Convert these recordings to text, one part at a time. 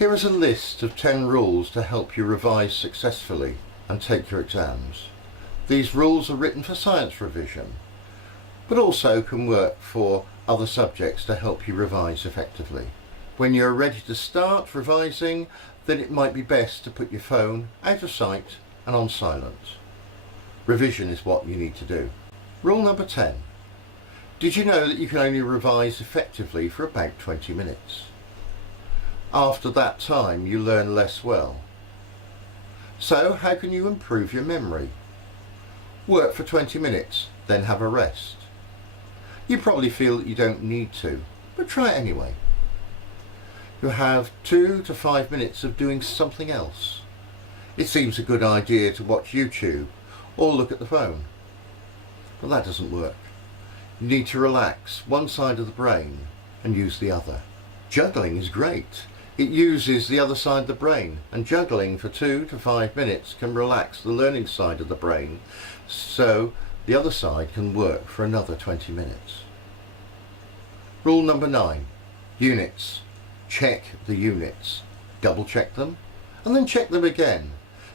Here is a list of 10 rules to help you revise successfully and take your exams. These rules are written for science revision, but also can work for other subjects to help you revise effectively. When you're ready to start revising, then it might be best to put your phone out of sight and on silent. Revision is what you need to do. Rule number 10. Did you know that you can only revise effectively for about 20 minutes? After that time you learn less well. So how can you improve your memory? Work for 20 minutes, then have a rest. You probably feel that you don't need to, but try it anyway. You have 2 to 5 minutes of doing something else. It seems a good idea to watch YouTube or look at the phone, but that doesn't work. You need to relax one side of the brain and use the other. Juggling is great. It uses the other side of the brain, and juggling for 2 to 5 minutes can relax the learning side of the brain, so the other side can work for another 20 minutes. Rule number 9. Units. Check the units. Double check them and then check them again.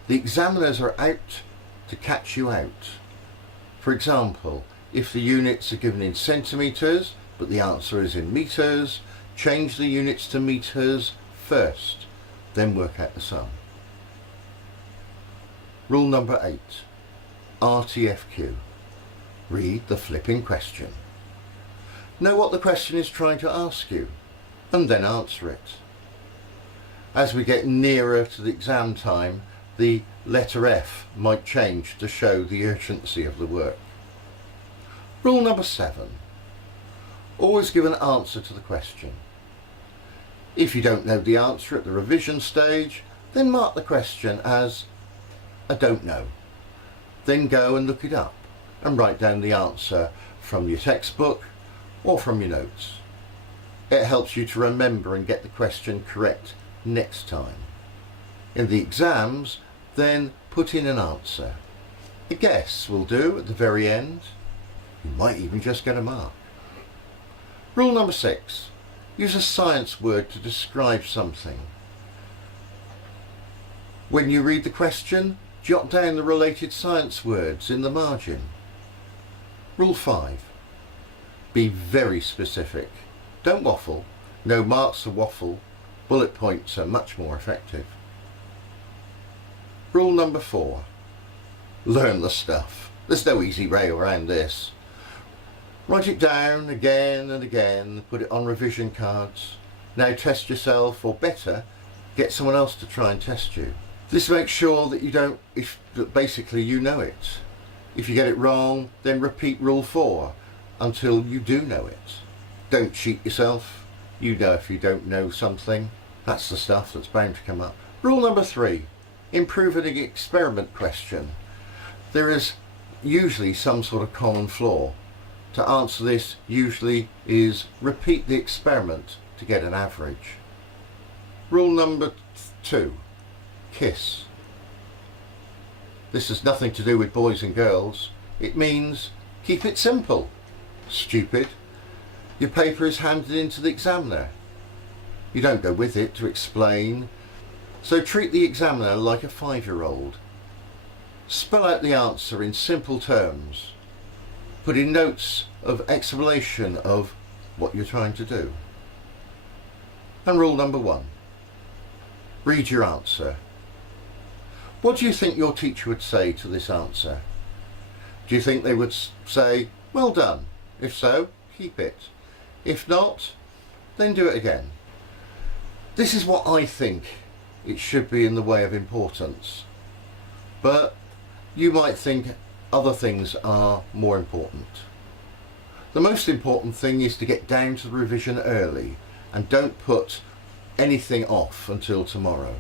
The examiners are out to catch you out. For example, if the units are given in centimetres but the answer is in metres, change the units to metres first, then work out the sum. Rule number 8. RTFQ. Read the flipping question. Know what the question is trying to ask you, and then answer it. As we get nearer to the exam time, the letter F might change to show the urgency of the work. Rule number 7. Always give an answer to the question. If you don't know the answer at the revision stage, then mark the question as I don't know. Then go and look it up and write down the answer from your textbook or from your notes. It helps you to remember and get the question correct next time. In the exams, then put in an answer. A guess will do at the very end. You might even just get a mark. Rule number 6. Use a science word to describe something. When you read the question, jot down the related science words in the margin. Rule 5. Be very specific. Don't waffle. No marks for waffle. Bullet points are much more effective. Rule number 4. Learn the stuff. There's no easy way around this. Write it down again and again, put it on revision cards. Now test yourself, or better, get someone else to try and test you. This makes sure that that basically you know it. If you get it wrong, then repeat rule 4 until you do know it. Don't cheat yourself. You know if you don't know something. That's the stuff that's bound to come up. Rule number 3. Improve an experiment question. There is usually some sort of common flaw. To answer this usually is repeat the experiment to get an average. Rule number 2. KISS. This has nothing to do with boys and girls. It means keep it simple. Stupid. Your paper is handed in to the examiner. You don't go with it to explain. So treat the examiner like a 5-year-old. Spell out the answer in simple terms. Put in notes of explanation of what you're trying to do. And rule number 1. Read your answer. What do you think your teacher would say to this answer? Do you think they would say, well done? If so, keep it. If not, then do it again. This is what I think it should be in the way of importance. But you might think other things are more important. The most important thing is to get down to the revision early and don't put anything off until tomorrow.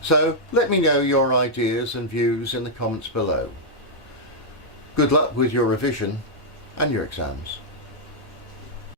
So let me know your ideas and views in the comments below. Good luck with your revision and your exams.